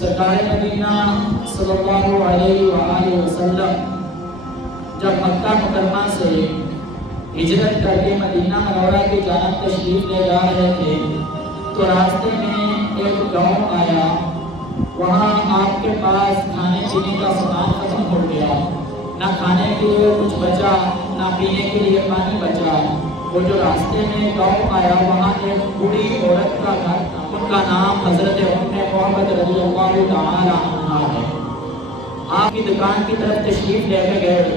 سرکار مدینہ صلی اللہ علیہ وآلہ وسلم جب مکہ مکرمہ سے ہجرت کر کے مدینہ منورہ کی جانب تشریف لے جا رہے تھے تو راستے میں ایک گاؤں آیا. وہاں آپ کے پاس کھانے پینے کا سامان ختم ہو گیا. نہ کھانے کے لیے کچھ بچا نہ پینے کے لیے پانی بچا. وہ جو راستے میں گاؤں آیا وہاں ایک بوڑھی عورت کا گھر تھا. ان کا نام حضرت ام محمد رضی اللہ تعالی عنہا ہے. آپ کی دکان کی طرف تشریف لے کے گئے.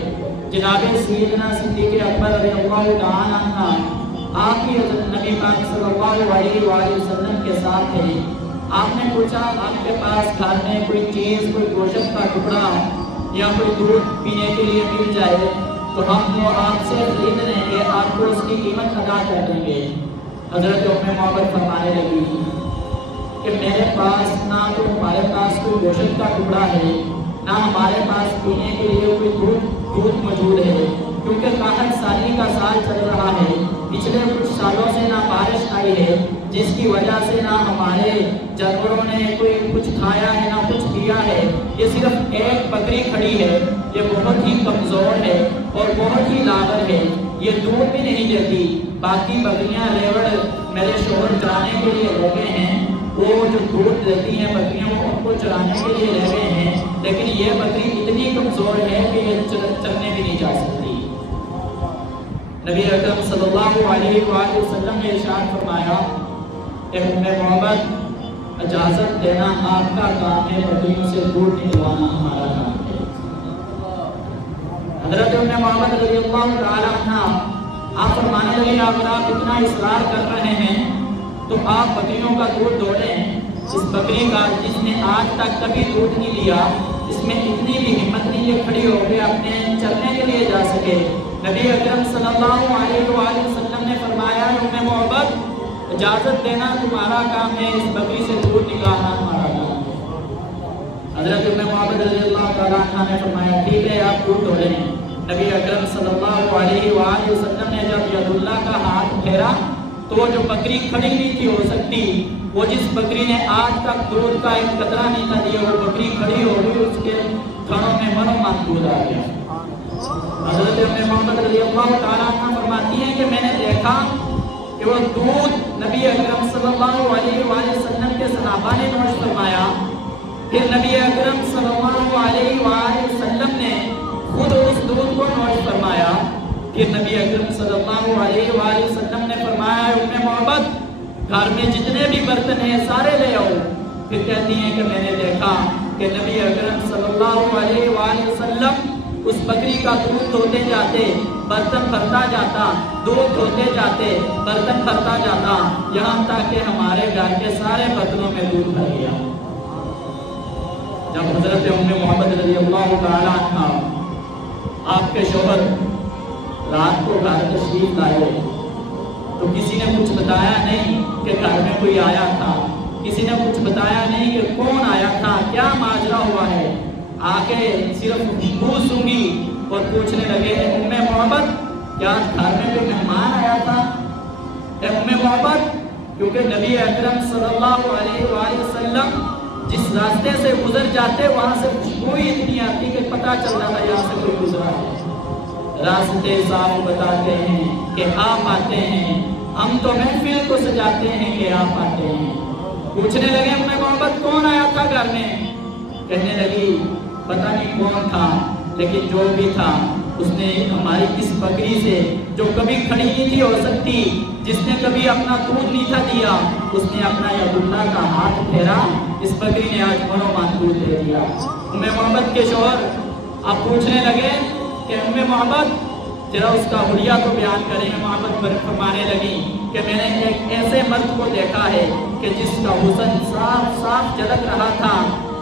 جناب سیدنا صدیق اکبر رضی اللہ تعالی عنہ آپ کی حضرت نبی پاک صلی اللہ علیہ وآلہ وسلم کے ساتھ تھے. آپ نے پوچھا آپ کے پاس گھر میں کوئی چیز کوئی گوشت کا ٹکڑا یا کوئی دودھ پینے کے لیے مل جائے تو ہم وہ آپ سے خرید لیں گے, آپ کو اس کی قیمت ادا کر دیں گے. حضرت ام محمد فرمانے لگی کہ میرے پاس نہ تو ہمارے پاس کوئی گوشت کا ٹکڑا ہے نہ ہمارے پاس پینے کے لیے کوئی دودھ موجود ہے, کیونکہ 61 سالی کا سال چل رہا ہے. پچھلے کچھ سالوں سے نہ بارش آئی ہے جس کی وجہ سے نہ ہمارے جانوروں نے کوئی کچھ کھایا ہے نہ کچھ پیا ہے. یہ صرف ایک بکری کھڑی ہے, یہ بہت ہی کمزور ہے اور بہت ہی لاغر ہے, یہ دودھ بھی نہیں دیتی. باقی بکریاں ریوڑ میرے شوہر چرانے کے لیے لے گئے ہیں, وہ جو دودھ دیتی ہیں بکریاں وہ ان کو چرانے کے لیے لے گئے ہیں, لیکن یہ بکری اتنی کمزور ہے کہ یہ چرنے بھی نہیں جا سکتی. نبی اکرم صلی اللہ علیہ وآلہ وسلم نے ارشاد فرمایا اے ام محمد اجازت دینا آپ کا کام ہے, بکریوں سے دودھ نکلوانا ہمارا کام ہے. حضرت ام محمد رضی اللہ تعالی عنہ آپ فرمانے لگے اگر آپ اتنا اصرار کر رہے ہیں تو آپ بکریوں کا دودھ دوڑیں. اس بکری کا جس نے آج تک کبھی دودھ نہیں لیا, اس میں اتنی بھی ہمت نہیں یہ کھڑی ہو کے اپنے چلنے کے لیے جا سکے. نبی اکرم صلی اللہ علیہ وآلہ وسلم نے فرمایا ام محمد اجازت دینا تمہارا کام ہے, اس بکری سے دودھ نکالنا ہمارا کام ہے. حضرت ام محمد رضی اللہ تعالیٰ عنہ نے فرمایا ٹھیک ہے آپ دودھ دوڑیں. نبی اکرم صلی اللہ علیہ وآلہ وسلم نے جب ید اللہ کا ہاتھ پھیرا تو وہ جو بکری کھڑی نہیں تھی ہو سکتی, وہ جس بکری نے آج تک دودھ کا ایک قطرہ نہیں تھا دیا, وہ بکری کھڑی ہو گئی, اس کے تھنوں میں منو من دودھ آ گیا. حضرت ام محمد رضی اللہ تعالیٰ عنہ فرماتی ہیں کہ میں نے دیکھا کہ وہ دودھ نبی اکرم صلی اللہ علیہ وآلہ وسلم کے صحابہ نے نوش فرمایا. پھر نبی اکرم صلی اللہ علیہ وآلہ وسلم نے خود اس دودھ کو نوش فرمایا. پھر نبی اکرم صلی اللہ علیہ وآلہ وسلم نے فرمایا ام محمد گھر میں جتنے بھی برتن ہیں سارے لے آؤ. پھر کہتی ہیں کہ میں نے دیکھا کہ نبی اکرم صلی اللہ علیہ وآلہ وسلم اس بکری کا دودھ دھوتے جاتے, برتن بھرتا جاتا, دودھ دھوتے جاتے, برتن بھرتا جاتا, یہاں تک کہ ہمارے گھر کے سارے برتنوں میں دودھ بھر گیا. جب حضرت ام محمد رضی اللہ تعالیٰ عنہ آپ کے شوہر رات کو گھر تشریف لائے تو کسی نے کچھ بتایا نہیں کہ گھر میں کوئی آیا تھا, کسی نے کچھ بتایا نہیں کہ کون آیا تھا, کیا ماجرا ہوا ہے. آ کے صرف منہ سونگی اور پوچھنے لگے اے ام محمد کیا گھر میں کوئی مہمان آیا تھا. اے ام محمد کیونکہ نبی اکرم صلی اللہ علیہ وآلہ وسلم جس راستے سے گزر جاتے وہاں سے خوشبو ہی اتنی آتی کہ پتہ چل جاتا یہاں سے کوئی گزرا ہے. راستے صاف بتاتے ہیں کہ آپ آتے ہیں, ہم تو محفل کو سجاتے ہیں کہ آپ آتے ہیں. پوچھنے لگے ام محمد کون آیا تھا گھر میں. کہنے لگی پتہ نہیں کون تھا, لیکن جو بھی تھا اس نے ہماری اس بکری سے جو کبھی کھڑی نہیں تھی ہو سکتی, جس نے کبھی اپنا دودھ نہیں تھا دیا, اس نے اپنا ید اللہ کا ہاتھ پھیرا, اس بکری نے آج منو مان دودھ دے دیا. ام محمد کے شوہر آپ پوچھنے لگے کہ ام محمد ذرا اس کا حلیہ کو بیان کریں. محمد فرمانے لگی کہ میں نے ایک ایسے مرد کو دیکھا ہے کہ جس کا حسن صاف صاف جھلک رہا تھا,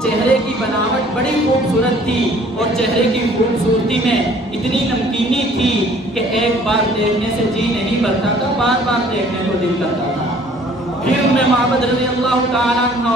چہرے کی بناوٹ بڑی خوبصورت تھی اور چہرے کی خوبصورتی میں اتنی نمکینی تھی کہ ایک بار دیکھنے سے جی نہیں بھرتا تھا, بار بار دیکھنے کو دل کرتا تھا. پھر ام محمد رضی اللہ تعالیٰ عنہ